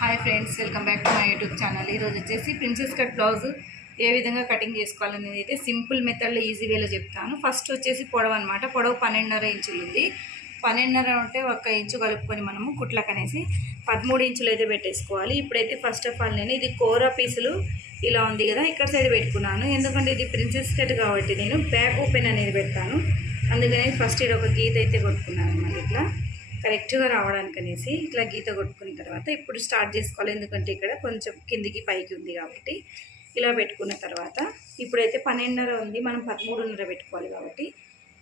Hi friends welcome back to my YouTube channel ఈరోజు వచ్చేసి princess cut blouse ఏ విధంగా cutting చేసుకోవాలనేది అయితే సింపుల్ మెథడ్లో ఈజీ వేలో చెప్తాను. ఫస్ట్ వచ్చేసి పొడవు అనమాట పొడవు పన్నెండున్నర ఇంచులు ఉంది. పన్నెండున్నర ఉంటే ఒక ఇంచు కలుపుకొని మనము కుట్లకు అనేసి పదమూడు ఇంచులు అయితే పెట్టేసుకోవాలి. ఇప్పుడైతే ఫస్ట్ ఆఫ్ ఆల్ నేను ఇది కోరా పీసులు ఇలా ఉంది కదా ఇక్కడ సైడ్ పెట్టుకున్నాను. ఎందుకంటే ఇది ప్రిన్సెస్ కట్ కాబట్టి నేను బ్యాక్ ఓపెన్ అనేది పెడతాను. అందుకని ఫస్ట్ ఇది ఒక గీత అయితే కొట్టుకున్నాను అనమాట ఇట్లా. కరెక్ట్గా రావడానికి అనేసి ఇట్లా గీత కొట్టుకున్న తర్వాత ఇప్పుడు స్టార్ట్ చేసుకోవాలి. ఎందుకంటే ఇక్కడ కొంచెం కిందికి పైకి ఉంది కాబట్టి ఇలా పెట్టుకున్న తర్వాత ఇప్పుడైతే పన్నెండున్నర ఉంది. మనం పదమూడున్నర పెట్టుకోవాలి కాబట్టి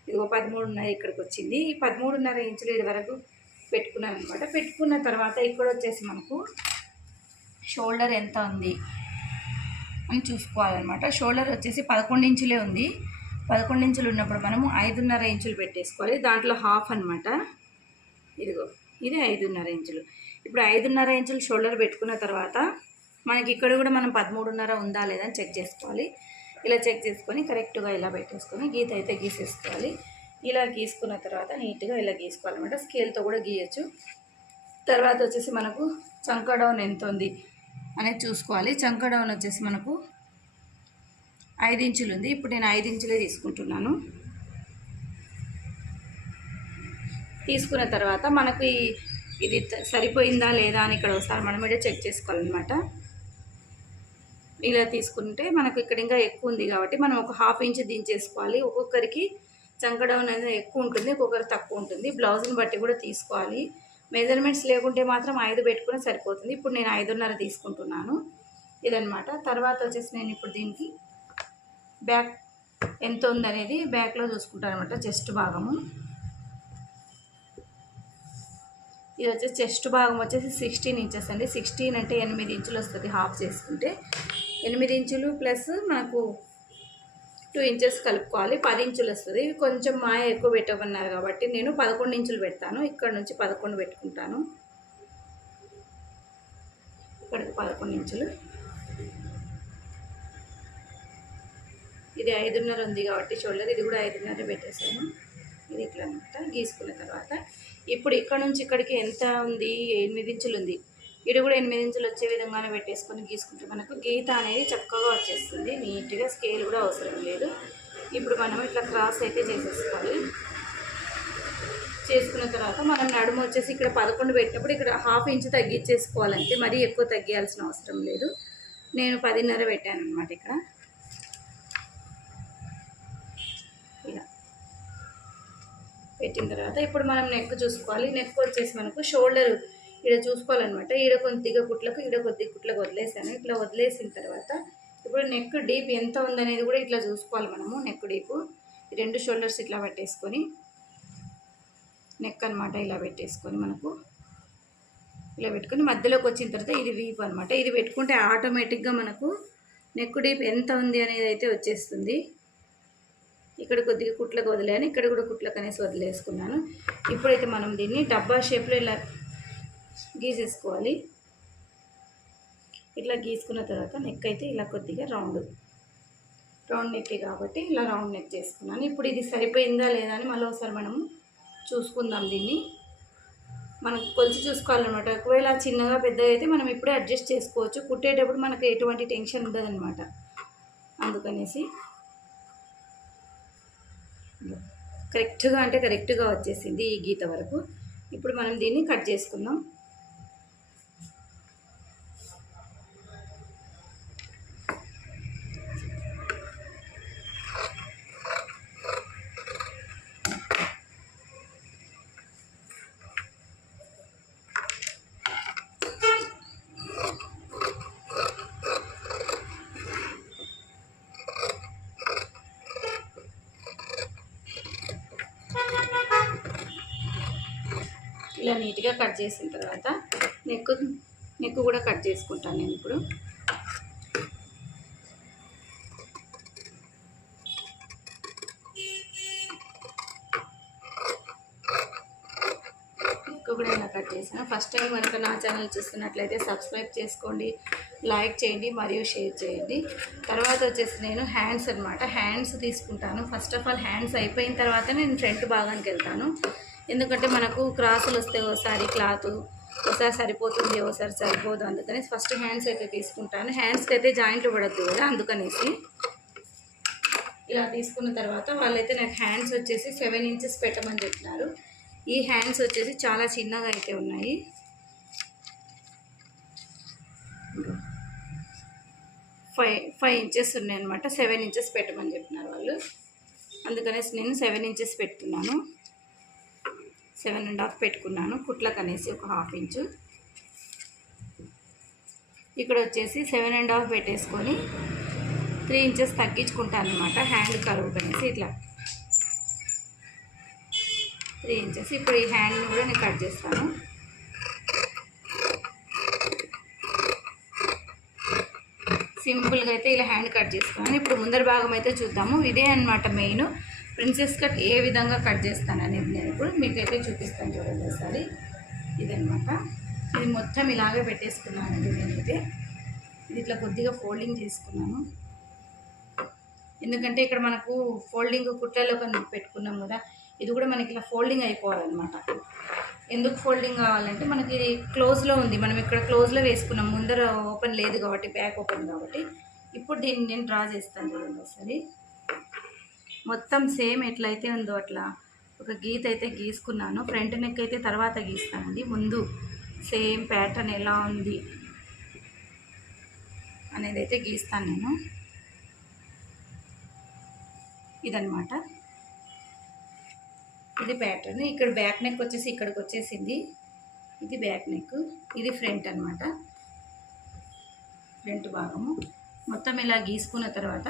ఇదిగో పదమూడున్నర ఇక్కడికి వచ్చింది ఈ పదమూడున్నర ఇంచులు ఇది వరకు పెట్టుకున్నాను అనమాట పెట్టుకున్న తర్వాత ఇక్కడ వచ్చేసి మనకు షోల్డర్ ఎంత ఉంది అని చూసుకోవాలన్నమాట. షోల్డర్ వచ్చేసి పదకొండు ఇంచులే ఉంది. పదకొండు ఇంచులు ఉన్నప్పుడు మనము ఐదున్నర ఇంచులు పెట్టేసుకోవాలి. దాంట్లో హాఫ్ అన్నమాట. ఇదిగో ఇది ఐదున్నర ఇంచులు. ఇప్పుడు ఐదున్నర ఇంచులు షోల్డర్ పెట్టుకున్న తర్వాత మనకి ఇక్కడ కూడా మనం పదమూడున్నర ఉందా లేదా అని చెక్ చేసుకోవాలి. ఇలా చెక్ చేసుకొని కరెక్ట్గా ఇలా పెట్టేసుకొని గీత అయితే గీసేసుకోవాలి. ఇలా గీసుకున్న తర్వాత నీట్గా ఇలా గీసుకోవాలన్నమాట. స్కేల్తో కూడా గీయచ్చు. తర్వాత వచ్చేసి మనకు చంక డౌన్ ఎంత ఉంది అనేది చూసుకోవాలి. చంక డౌన్ వచ్చేసి మనకు ఐదు ఇంచులు ఉంది. ఇప్పుడు నేను ఐదు ఇంచులే తీసుకుంటున్నాను. తీసుకున్న తర్వాత మనకు ఇది సరిపోయిందా లేదా అని ఇక్కడ ఒకసారి మనం కూడా చెక్ చేసుకోవాలన్నమాట. ఇలా తీసుకుంటే మనకు ఇక్కడ ఇంకా ఎక్కువ ఉంది కాబట్టి మనం ఒక హాఫ్ ఇంచ్ దించేసుకోవాలి. ఒక్కొక్కరికి చంకడౌన్ అనేది ఎక్కువ ఉంటుంది ఒక్కొక్కరు తక్కువ ఉంటుంది. బ్లౌజ్ని బట్టి కూడా తీసుకోవాలి. మెజర్మెంట్స్ లేకుంటే మాత్రం ఐదు పెట్టుకుని సరిపోతుంది. ఇప్పుడు నేను ఐదున్నర తీసుకుంటున్నాను. ఇదనమాట తర్వాత వచ్చేసి నేను ఇప్పుడు దీనికి బ్యాక్ ఎంత ఉందనేది బ్యాక్లో చూసుకుంటాను అనమాట చెస్ట్ భాగము. ఇది వచ్చేసి చెస్ట్ భాగం వచ్చేసి సిక్స్టీన్ ఇంచెస్ అండి. సిక్స్టీన్ అంటే ఎనిమిది ఇంచులు వస్తుంది హాఫ్ చేసుకుంటే. ఎనిమిది ఇంచులు ప్లస్ మనకు టూ ఇంచెస్ కలుపుకోవాలి. పది ఇంచులు వస్తుంది. ఇవి కొంచెం మాయ ఎక్కువ పెట్టమన్నారు కాబట్టి నేను పదకొండు ఇంచులు పెడతాను. ఇక్కడ నుంచి పదకొండు పెట్టుకుంటాను. ఇక్కడికి పదకొండు ఇంచులు. ఇది ఐదున్నర ఉంది కాబట్టి షోల్డర్ ఇది కూడా ఐదున్నర పెట్టేసాను. ఇది ఇట్లా అనమాట గీసుకున్న తర్వాత ఇప్పుడు ఇక్కడ నుంచి ఇక్కడికి ఎంత ఉంది? ఎనిమిది ఇంచులు ఉంది. ఇటు కూడా ఎనిమిది ఇంచులు వచ్చే విధంగానే పెట్టేసుకొని గీసుకుంటే మనకు గీత అనేది చక్కగా వచ్చేస్తుంది. నీట్గా స్కేల్ కూడా అవసరం లేదు. ఇప్పుడు మనం ఇట్లా క్రాస్ అయితే చేసేసుకోవాలి. చేసుకున్న తర్వాత మనం నడుము వచ్చేసి ఇక్కడ పదకొండు పెట్టినప్పుడు ఇక్కడ హాఫ్ ఇంచ్ తగ్గించేసుకోవాలంటే మరీ ఎక్కువ తగ్గియాల్సిన అవసరం లేదు. నేను పదిన్నర పెట్టాను అనమాట ఇక్కడ ఇలా పెట్టిన తర్వాత ఇప్పుడు మనం నెక్ చూసుకోవాలి. నెక్ వచ్చేసి మనకు షోల్డర్ ఇక్కడ చూసుకోవాలన్నమాట. ఈడ కొద్దిగా కుట్లకు ఈడ కొద్ది కుట్లకు వదిలేసాను. ఇట్లా వదిలేసిన తర్వాత ఇప్పుడు నెక్ డీప్ ఎంత ఉందనేది కూడా ఇట్లా చూసుకోవాలి మనము నెక్ డీప్ రెండు షోల్డర్స్ ఇట్లా పెట్టేసుకొని నెక్ అనమాట ఇలా పెట్టేసుకొని మనకు ఇలా పెట్టుకొని మధ్యలోకి వచ్చిన తర్వాత ఇది వీప్ అనమాట ఇది పెట్టుకుంటే ఆటోమేటిక్గా మనకు నెక్ డీప్ ఎంత ఉంది అనేది అయితే వచ్చేస్తుంది. ఇక్కడ కొద్దిగా కుట్లకు వదిలేను ఇక్కడ కూడా కుట్లకు అనేసి వదిలేసుకున్నాను. ఇప్పుడైతే మనం దీన్ని డబ్బా షేప్లో ఇలా గీసేసుకోవాలి. ఇట్లా గీసుకున్న తర్వాత నెక్ అయితే ఇలా కొద్దిగా రౌండ్ రౌండ్ నెక్ కాబట్టి ఇలా రౌండ్ నెక్ చేసుకున్నాను. ఇప్పుడు ఇది సరిపోయిందా లేదా అని మళ్ళీ ఒకసారి మనము చూసుకుందాం దీన్ని. మనం కొలిచి చూసుకోవాలన్నమాట. ఒకవేళ చిన్నగా పెద్దగా అయితే మనం ఇప్పుడే అడ్జస్ట్ చేసుకోవచ్చు. కుట్టేటప్పుడు మనకు ఎటువంటి టెన్షన్ ఉండదన్నమాట. అందుకనేసి కరెక్ట్గా అంటే కరెక్ట్గా వచ్చేసింది ఈ గీత వరకు. ఇప్పుడు మనం దీన్ని కట్ చేసుకుందాం. ఇలా నీట్గా కట్ చేసిన తర్వాత నెక్ నెక్ కూడా కట్ చేసుకుంటాను నేను ఇప్పుడు. నెక్ కూడా ఇలా కట్ చేసాను. ఫస్ట్ టైం కనుక నా ఛానల్ చూస్తున్నట్లయితే సబ్స్క్రైబ్ చేసుకోండి లైక్ చేయండి మరియు షేర్ చేయండి. తర్వాత వచ్చేసి నేను హ్యాండ్స్ అనమాట హ్యాండ్స్ తీసుకుంటాను. ఫస్ట్ ఆఫ్ ఆల్ హ్యాండ్స్ అయిపోయిన తర్వాత నేను ఫ్రంట్ భాగానికి వెళ్తాను. ఎందుకంటే మనకు క్రాసులు వస్తే ఒకసారి క్లాత్ ఒకసారి సరిపోతుంది ఒకసారి సరిపోదు అందుకని ఫస్ట్ హ్యాండ్స్ అయితే తీసుకుంటాను. హ్యాండ్స్కి అయితే జాయింట్లు పడద్దు కదా అందుకనేసి. ఇలా తీసుకున్న తర్వాత వాళ్ళైతే నాకు హ్యాండ్స్ వచ్చేసి సెవెన్ ఇంచెస్ పెట్టమని చెప్పినారు. ఈ హ్యాండ్స్ వచ్చేసి చాలా చిన్నగా అయితే ఉన్నాయి. ఫైవ్ ఫైవ్ ఇంచెస్ ఉన్నాయి అనమాట సెవెన్ ఇంచెస్ పెట్టమని చెప్పినారు వాళ్ళు. అందుకనేసి నేను సెవెన్ ఇంచెస్ పెట్టుకున్నాను సెవెన్ అండ్ హాఫ్ పెట్టుకున్నాను. కుట్లకు అనేసి ఒక హాఫ్ ఇంచు. ఇక్కడ వచ్చేసి సెవెన్ అండ్ హాఫ్ పెట్టేసుకొని త్రీ ఇంచెస్ తగ్గించుకుంటాను అనమాట హ్యాండ్ కరువు అనేసి ఇట్లా. Three inches. ఇప్పుడు ఈ హ్యాండ్ని కూడా నేను కట్ చేస్తాను. సింపుల్గా అయితే ఇలా హ్యాండ్ కట్ చేసుకున్నాను. ఇప్పుడు ముందర భాగం అయితే చూద్దాము. ఇదే అన్నమాట మెయిన్. ప్రిన్సెస్ కట్ ఏ విధంగా కట్ చేస్తాను అనేది నేను ఇప్పుడు మీకైతే చూపిస్తాను చూడండి ఒకసారి. ఇదనమాట ఇది మొత్తం ఇలాగే పెట్టేసుకున్నాను నేనైతే. ఇది ఇట్లా కొద్దిగా ఫోల్డింగ్ చేసుకున్నాను. ఎందుకంటే ఇక్కడ మనకు ఫోల్డింగ్ కుట్లలో కొన్ని పెట్టుకున్నాం కదా ఇది కూడా మనకి ఇలా ఫోల్డింగ్ అయిపోవాలన్నమాట. ఎందుకు ఫోల్డింగ్ కావాలంటే మనకి క్లోజ్లో ఉంది. మనం ఇక్కడ క్లోజ్లో వేసుకున్నాం. ముందర ఓపెన్ లేదు కాబట్టి బ్యాక్ ఓపెన్ కాబట్టి. ఇప్పుడు దీన్ని నేను డ్రా చేస్తాను చూడండి ఒకసారి. మొత్తం సేమ్ ఎట్లయితే ఉందో అట్లా. ఒక గీత అయితే గీసుకున్నాను. ఫ్రంట్ నెక్ అయితే తర్వాత గీస్తానండి. ముందు సేమ్ ప్యాటర్న్ ఎలా ఉంది అనేది అయితే గీస్తాను నేను. ఇదనమాట ఇది ప్యాటర్న్. ఇక్కడ బ్యాక్ నెక్ వచ్చేసి ఇక్కడికి వచ్చేసింది. ఇది బ్యాక్ నెక్. ఇది ఫ్రంట్ అనమాట ఫ్రంట్ భాగము. మొత్తం ఇలా గీసుకున్న తర్వాత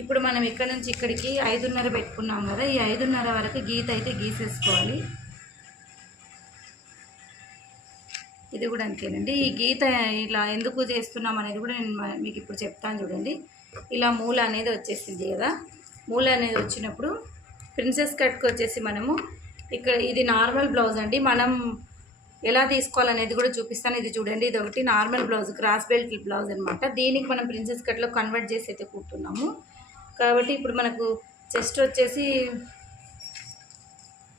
ఇప్పుడు మనం ఇక్కడ నుంచి ఇక్కడికి ఐదున్నర పెట్టుకున్నాం కదా ఈ ఐదున్నర వరకు గీత అయితే గీసేసుకోవాలి. ఇది కూడా అంతేనండి. ఈ గీత ఇలా ఎందుకు చేస్తున్నాం అనేది కూడా నేను మీకు ఇప్పుడు చెప్తాను చూడండి. ఇలా మూల అనేది వచ్చేసింది కదా మూల అనేది వచ్చినప్పుడు ప్రిన్సెస్ కట్కి వచ్చేసి మనము ఇక్కడ ఇది నార్మల్ బ్లౌజ్ అండి. మనం ఎలా తీసుకోవాలనేది కూడా చూపిస్తాను. ఇది చూడండి ఇది ఒకటి normal blouse cross belt blouse అనమాట దీనికి మనం ప్రిన్సెస్ కట్లో కన్వర్ట్ చేసి అయితే కుడుతున్నాము. కాబట్టి ఇప్పుడు మనకు చెస్ట్ వచ్చేసి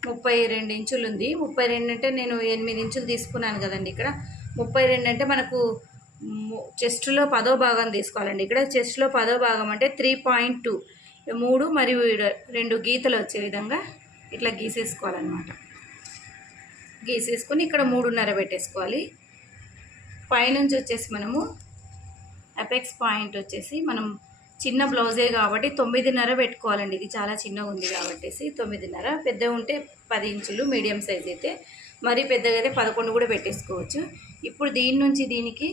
ముప్పై రెండు ఇంచులు ఉంది. ముప్పై రెండు అంటే నేను ఎనిమిది ఇంచులు తీసుకున్నాను కదండి ఇక్కడ. ముప్పై రెండు అంటే మనకు చెస్ట్లో పదో భాగం తీసుకోవాలండి. ఇక్కడ చెస్ట్లో పదో భాగం అంటే త్రీ పాయింట్ టూ మూడు మరియు రెండు గీతలు వచ్చే విధంగా ఇట్లా గీసేసుకోవాలన్నమాట. గీసేసుకొని ఇక్కడ మూడున్నర పెట్టేసుకోవాలి. పైనుంచి వచ్చేసి మనము అపెక్స్ పాయింట్ వచ్చేసి మనం చిన్న బ్లౌజే కాబట్టి తొమ్మిదిన్నర పెట్టుకోవాలండి. ఇది చాలా చిన్నగా ఉంది కాబట్టేసి తొమ్మిదిన్నర. పెద్ద ఉంటే పది ఇంచులు మీడియం సైజ్ అయితే. మరీ పెద్దగా అయితే పదకొండు కూడా పెట్టేసుకోవచ్చు. ఇప్పుడు దీని నుంచి దీనికి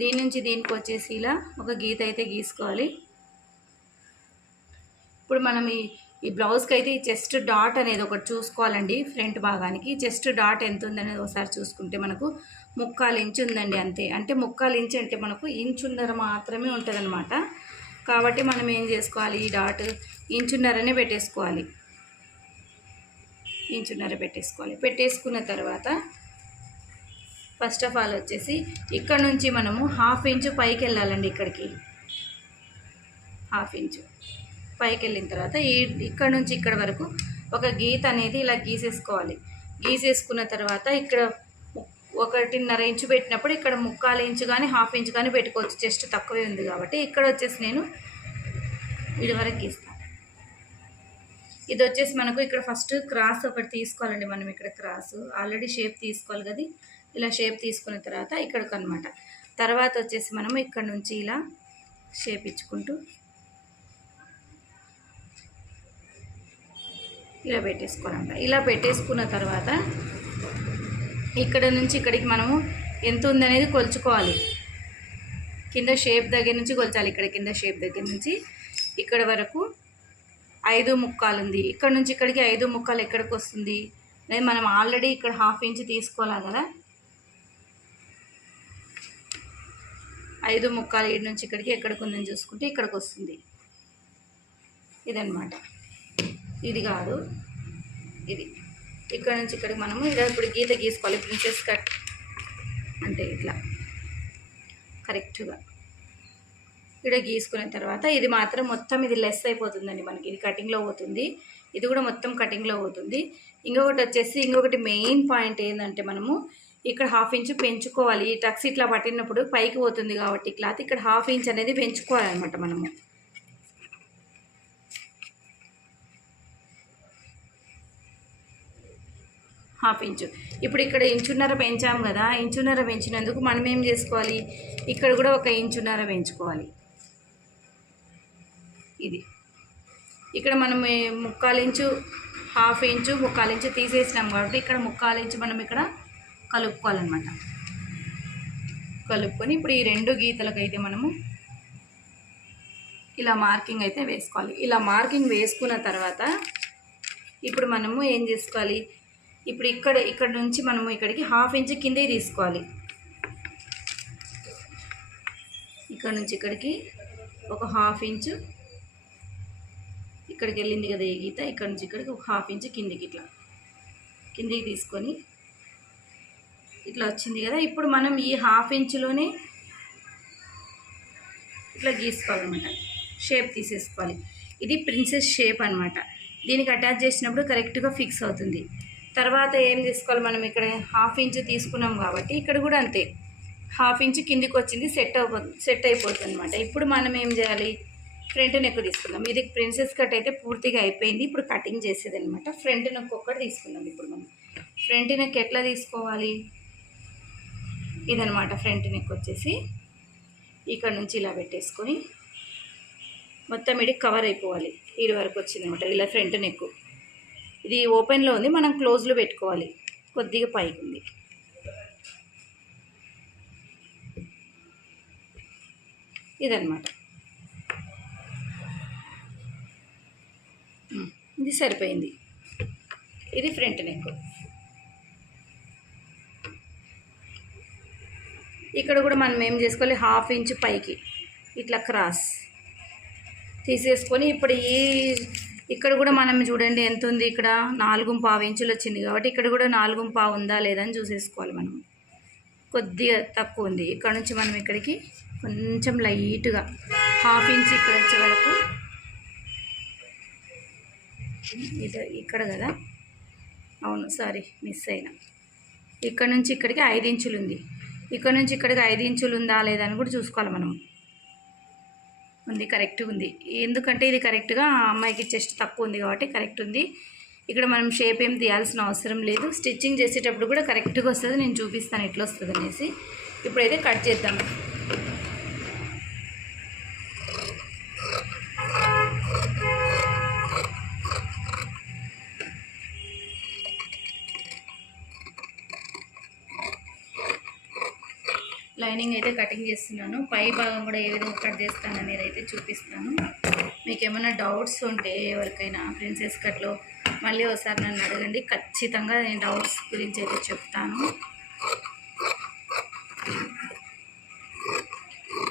దీని నుంచి దీనికి వచ్చేసి ఇలా ఒక గీత అయితే గీసుకోవాలి. ఇప్పుడు మనం ఈ ఈ బ్లౌజ్కి అయితే ఈ చెస్ట్ డాట్ అనేది ఒకటి చూసుకోవాలండి ఫ్రంట్ భాగానికి. చెస్ట్ డాట్ ఎంత ఉందనేది ఒకసారి చూసుకుంటే మనకు ముక్కాలు ఇంచు ఉందండి అంతే. అంటే ముక్కాలు ఇంచు అంటే మనకు ఇంచున్నర మాత్రమే ఉంటుందన్నమాట. కాబట్టి మనం ఏం చేసుకోవాలి? ఈ డాట్ ఇంచున్నరనే పెట్టేసుకోవాలి. ఇంచున్నర పెట్టేసుకోవాలి. పెట్టేసుకున్న తర్వాత ఫస్ట్ ఆఫ్ ఆల్ వచ్చేసి ఇక్కడ నుంచి మనము హాఫ్ ఇంచు పైకి వెళ్ళాలండి ఇక్కడికి. Half inch. పైకి వెళ్ళిన తర్వాత ఈ ఇక్కడ నుంచి ఇక్కడ వరకు ఒక గీత అనేది ఇలా గీసేసుకోవాలి. గీసేసుకున్న తర్వాత ఇక్కడ ఒకటిన్నర ఇంచు పెట్టినప్పుడు ఇక్కడ ముక్కాలు ఇంచు కానీ హాఫ్ ఇంచు కానీ పెట్టుకోవచ్చు. జస్ట్ తక్కువే ఉంది కాబట్టి ఇక్కడ వచ్చేసి నేను ఇది వరకు గీస్తాను ఇది వచ్చేసి మనకు ఇక్కడ ఫస్ట్ క్రాస్ ఒకటి తీసుకోవాలండి మనం ఇక్కడ క్రాస్. ఆల్రెడీ షేప్ తీసుకోవాలి కదా. ఇలా షేప్ తీసుకున్న తర్వాత ఇక్కడికి అనమాట తర్వాత వచ్చేసి మనము ఇక్కడ నుంచి ఇలా షేప్ ఇచ్చుకుంటూ ఇలా పెట్టేసుకోవాలంట. ఇలా పెట్టేసుకున్న తర్వాత ఇక్కడ నుంచి ఇక్కడికి మనము ఎంత ఉందనేది కొలుచుకోవాలి. కింద షేప్ దగ్గర నుంచి కొలచాలి. ఇక్కడ కింద షేప్ దగ్గర నుంచి ఇక్కడ వరకు ఐదు ముక్కాలు ఉంది ఇక్కడ నుంచి ఇక్కడికి ఐదు ముక్కాలు ఎక్కడికి వస్తుంది? అనేది మనం ఆల్రెడీ ఇక్కడ హాఫ్ ఇంచ్ తీసుకోవాలి కదా. ఐదు ముక్కాలు ఏడు నుంచి ఇక్కడికి ఎక్కడికి ఉందని చూసుకుంటే ఇక్కడికి వస్తుంది. ఇదనమాట ఇది కాదు. ఇది. ఇక్కడ నుంచి ఇక్కడికి మనము ఇలా ఇప్పుడు గీత గీసుకోవాలి ప్రిన్సెస్ కట్ అంటే ఇట్లా. కరెక్ట్గా. ఇక్కడ గీసుకున్న తర్వాత ఇది మాత్రం మొత్తం ఇది లెస్ అయిపోతుందండి మనకి. ఇది కటింగ్లో పోతుంది. ఇది కూడా మొత్తం కటింగ్లో పోతుంది. ఇంకొకటి వచ్చేసి ఇంకొకటి మెయిన్ పాయింట్ ఏంటంటే మనము ఇక్కడ హాఫ్ ఇంచ్ పెంచుకోవాలి. ఈ టక్స్ ఇట్లా పట్టినప్పుడు పైకి పోతుంది కాబట్టి క్లాత్. ఇక్కడ హాఫ్ ఇంచ్ అనేది పెంచుకోవాలన్నమాట మనము. Half inch. ఇప్పుడు ఇక్కడ ఇంచున్నర పెంచాం కదా ఇంచున్నర పెంచినందుకు మనం ఏం చేసుకోవాలి? ఇక్కడ కూడా ఒక ఇంచున్నర పెంచుకోవాలి. ఇది. ఇక్కడ మనం ముక్కాలు ఇంచు హాఫ్ ఇంచు ముక్కాలు ఇంచు తీసేసినాం కాబట్టి ఇక్కడ ముక్కాలు ఇంచు మనం ఇక్కడ కలుపుకోవాలన్నమాట. కలుపుకొని ఇప్పుడు ఈ రెండు గీతలకైతే మనము ఇలా మార్కింగ్ అయితే వేసుకోవాలి. ఇలా మార్కింగ్ వేసుకున్న తర్వాత ఇప్పుడు మనము ఏం చేసుకోవాలి? ఇప్పుడు ఇక్కడ ఇక్కడ నుంచి మనము ఇక్కడికి హాఫ్ ఇంచ్ కిందే తీసుకోవాలి. ఇక్కడ నుంచి ఇక్కడికి ఒక హాఫ్ ఇంచు ఇక్కడికి వెళ్ళింది కదా ఈ గీత ఇక్కడ నుంచి ఇక్కడికి ఒక హాఫ్ ఇంచ్ కిందికి ఇట్లా. కిందికి తీసుకొని ఇట్లా వచ్చింది కదా. ఇప్పుడు మనం ఈ హాఫ్ ఇంచులోనే ఇట్లా గీసుకోవాలన్నమాట. షేప్ తీసేసుకోవాలి. ఇది ప్రిన్సెస్ షేప్ అన్నమాట. దీనికి అటాచ్ చేసినప్పుడు కరెక్ట్గా ఫిక్స్ అవుతుంది. తర్వాత ఏం తీసుకోవాలి మనం ఇక్కడ? హాఫ్ ఇంచ్ తీసుకున్నాం కాబట్టి ఇక్కడ కూడా అంతే. హాఫ్ ఇంచ్ కిందికి వచ్చింది సెట్ అయిపో సెట్ అయిపోతుంది అనమాట ఇప్పుడు మనం ఏం చేయాలి? ఫ్రంట్ నెక్ తీసుకుందాం. ఇది ప్రిన్సెస్ కట్ అయితే పూర్తిగా అయిపోయింది. ఇప్పుడు కటింగ్ చేసేది అనమాట ఫ్రంట్ నెక్ ఒక్కటి తీసుకుందాం ఇప్పుడు మనం. ఫ్రంట్ నెక్ ఎట్లా తీసుకోవాలి? ఇదనమాట ఫ్రంట్ నెక్ వచ్చేసి. ఇక్కడ నుంచి ఇలా పెట్టేసుకొని మొత్తం ఇది కవర్ అయిపోవాలి. ఇది వరకు వచ్చింది అనమాట ఇలా ఫ్రంట్ నెక్. ఇది ఓపెన్లో ఉంది మనం క్లోజ్లో పెట్టుకోవాలి. కొద్దిగా పైకి ఉంది ఇదన్నమాట ఇది సరిపోయింది. ఇది ఫ్రంట్ నెక్. ఇక్కడ కూడా మనం ఏం చేసుకోవాలి? హాఫ్ ఇంచ్ పైకి ఇట్లా క్రాస్ తీసేసుకొని ఇప్పుడు ఈ ఇక్కడ కూడా మనం చూడండి ఎంత ఉంది ఇక్కడ నాలుగు పావు ఇంచులు వచ్చింది కాబట్టి ఇక్కడ కూడా నాలుగు పావు ఉందా లేదా అని చూసేసుకోవాలి మనం. కొద్దిగా తక్కువ ఉంది. ఇక్కడ నుంచి మనం ఇక్కడికి కొంచెం లైట్గా హాఫ్ ఇంచ్ ఇక్కడ వచ్చే వరకు ఇది ఇక్కడ కదా? అవును సారీ మిస్ అయినా. ఇక్కడ నుంచి ఇక్కడికి ఐదు ఇంచులు ఉంది. ఇక్కడ నుంచి ఇక్కడికి ఐదు ఇంచులు ఉందా లేదా అని కూడా చూసుకోవాలి మనం. ఉంది కరెక్ట్గా ఉంది. ఎందుకంటే ఇది కరెక్ట్గా అమ్మాయికి చెస్ట్ తక్కువ ఉంది కాబట్టి కరెక్ట్ ఉంది. ఇక్కడ మనం షేప్ ఏం తీయాల్సిన అవసరం లేదు. స్టిచ్చింగ్ చేసేటప్పుడు కూడా కరెక్ట్గా వస్తుంది నేను చూపిస్తాను ఎట్లా వస్తుంది అనేసి ఇప్పుడైతే కట్ చేద్దాం. లైనింగ్ అయితే కటింగ్ చేస్తున్నాను. పై భాగం కూడా ఏ విధంగా కట్ చేస్తాను అనేది అయితే చూపిస్తాను. మీకు ఏమైనా డౌట్స్ ఉంటే ఎవరికైనా ప్రిన్సెస్ కట్లో మళ్ళీ ఒకసారి నన్ను అడగండి. ఖచ్చితంగా నేను డౌట్స్ గురించి అయితే చెప్తాను.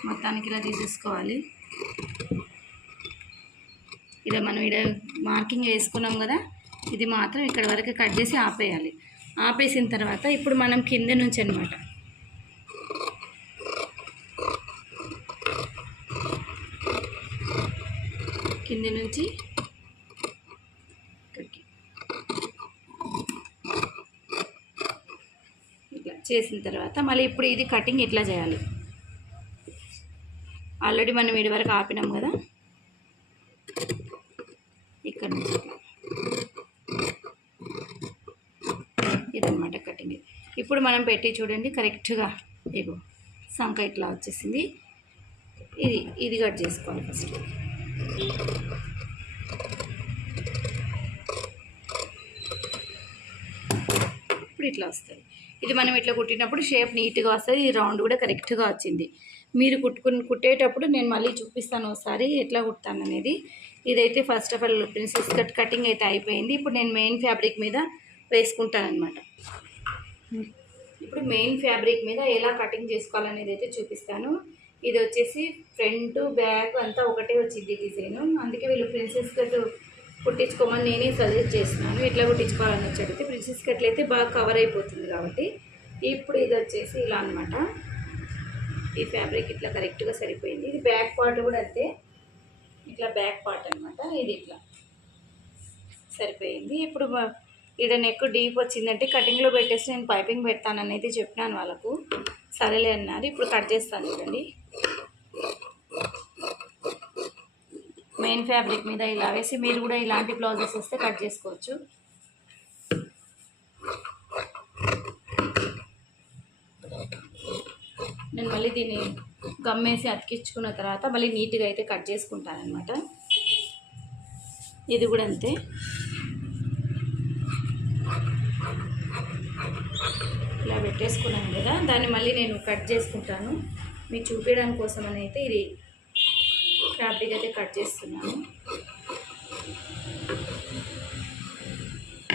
మొత్తానికి ఇలా తీసేసుకోవాలి. ఇలా మనం ఇక్కడ మార్కింగ్ వేసుకున్నాం కదా ఇది మాత్రం ఇక్కడ వరకు కట్ చేసి ఆపేయాలి. ఆపేసిన తర్వాత ఇప్పుడు మనం కింద నుంచి అనమాట కింది నుంచి ఇక్కడికి. ఇట్లా చేసిన తర్వాత మళ్ళీ ఇప్పుడు ఇది కటింగ్ ఇట్లా చేయాలి? ఆల్రెడీ మనం ఇటు వరకు ఆపినాం కదా? ఇక్కడ నుంచి ఇదనమాట కటింగ్. ఇప్పుడు మనం పెట్టి చూడండి కరెక్ట్గా. ఇగో సంక ఇట్లా వచ్చేసింది. ఇది ఇది కట్ చేసుకోవాలి ఫస్ట్. ఇప్పుడు ఇట్లా వస్తుంది. ఇది మనం ఇట్లా కుట్టినప్పుడు షేప్ నీట్గా వస్తుంది. ఈ రౌండ్ కూడా కరెక్ట్గా వచ్చింది. మీరు కుట్టుకుని కుట్టేటప్పుడు నేను మళ్ళీ చూపిస్తాను ఒకసారి ఎట్లా కుడతాను అనేది. ఇదైతే first of all princess cut cutting అయితే అయిపోయింది. ఇప్పుడు నేను మెయిన్ ఫ్యాబ్రిక్ మీద వేసుకుంటాను అనమాట ఇప్పుడు మెయిన్ ఫ్యాబ్రిక్ మీద ఎలా కటింగ్ చేసుకోవాలనేది అయితే చూపిస్తాను. ఇది వచ్చేసి ఫ్రంట్ బ్యాక్ అంతా ఒకటే వచ్చింది డిజైన్. అందుకే వీళ్ళు ప్రిన్సెస్ కట్ కుట్టించుకోమని నేనే సజెస్ట్ చేస్తున్నాను. ఎట్లా కుట్టించుకోవాలని వచ్చి ప్రిన్సెస్ కట్లు అయితే బాగా కవర్ అయిపోతుంది కాబట్టి ఇప్పుడు ఇది వచ్చేసి ఇలా అనమాట ఈ ఫ్యాబ్రిక్ ఇట్లా కరెక్ట్గా సరిపోయింది. ఇది బ్యాక్ పార్ట్ కూడా అంతే. ఇట్లా బ్యాక్ పార్ట్ అనమాట ఇది ఇట్లా సరిపోయింది. ఇప్పుడు ఇక్కడ నెక్ డీప్ వచ్చిందంటే కటింగ్లో పెట్టేసి నేను పైపింగ్ పెడతానని అయితే చెప్పినాను వాళ్ళకు. సరేలే అన్నారు. ఇప్పుడు కట్ చేస్తాను చూడండి. మెయిన్ ఫ్యాబ్రిక్ మీద ఇలా వేసి మీరు కూడా ఇలాంటి బ్లౌజెస్ వస్తే కట్ చేసుకోవచ్చు. నేను మళ్ళీ దీన్ని గమ్మేసి అతికించుకున్న తర్వాత మళ్ళీ నీట్గా అయితే కట్ చేసుకుంటాను ఇది కూడా అంతే. ఇలా పెట్టేసుకున్నాను కదా దాన్ని మళ్ళీ నేను కట్ చేసుకుంటాను. మీకు చూపించడానికి కోసం అని అయితే ఇది ఫ్యాబ్రిక్ అయితే కట్ చేస్తున్నాను.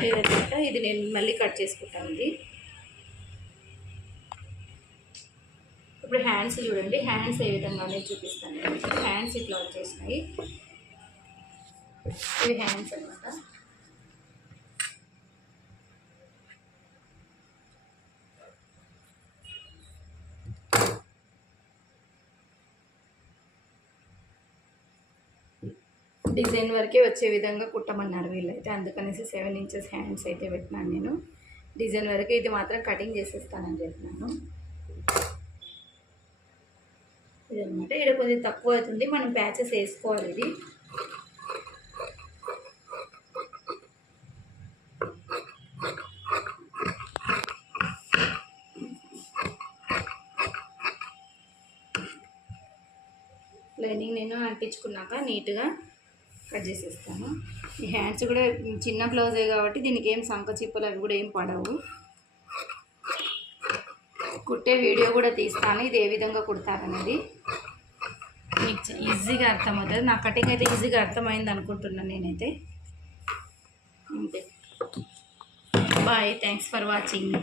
లేదనమాట ఇది నేను మళ్ళీ కట్ చేసుకుంటాను ఇది ఇప్పుడు హ్యాండ్స్ చూడండి. హ్యాండ్స్ ఏ విధంగా నేను చూపిస్తాను. హ్యాండ్స్ ఇట్లా వచ్చేసినాయి. ఇవి హ్యాండ్స్ అనమాట డిజైన్ వరకే వచ్చే విధంగా కుట్టమన్నారు వీళ్ళైతే. అందుకనేసి సెవెన్ ఇంచెస్ హ్యాండ్స్ అయితే పెట్టినాను నేను. డిజైన్ వరకే ఇది మాత్రం కటింగ్ చేసేస్తానని చెప్పినాను. ఇదనమాట ఇక్కడ కొంచెం తక్కువ అవుతుంది. మనం ప్యాచెస్ వేసుకోవాలి ఇది. లైనింగ్ నేను అంటించుకున్నాక నీట్గా కట్ చేసేస్తాను. ఈ హ్యాండ్స్ కూడా చిన్న బ్లౌజే కాబట్టి దీనికి ఏం సంక చిప్పలు అవి కూడా ఏం పడవు. కుట్టే వీడియో కూడా తీస్తాను. ఇది ఏ విధంగా కుడతారనేది మీకు ఈజీగా అర్థమవుతుంది. నా కటింగ్ అయితే ఈజీగా అర్థమైంది అనుకుంటున్నాను నేనైతే. అంతే. బాయ్. Thanks for watching.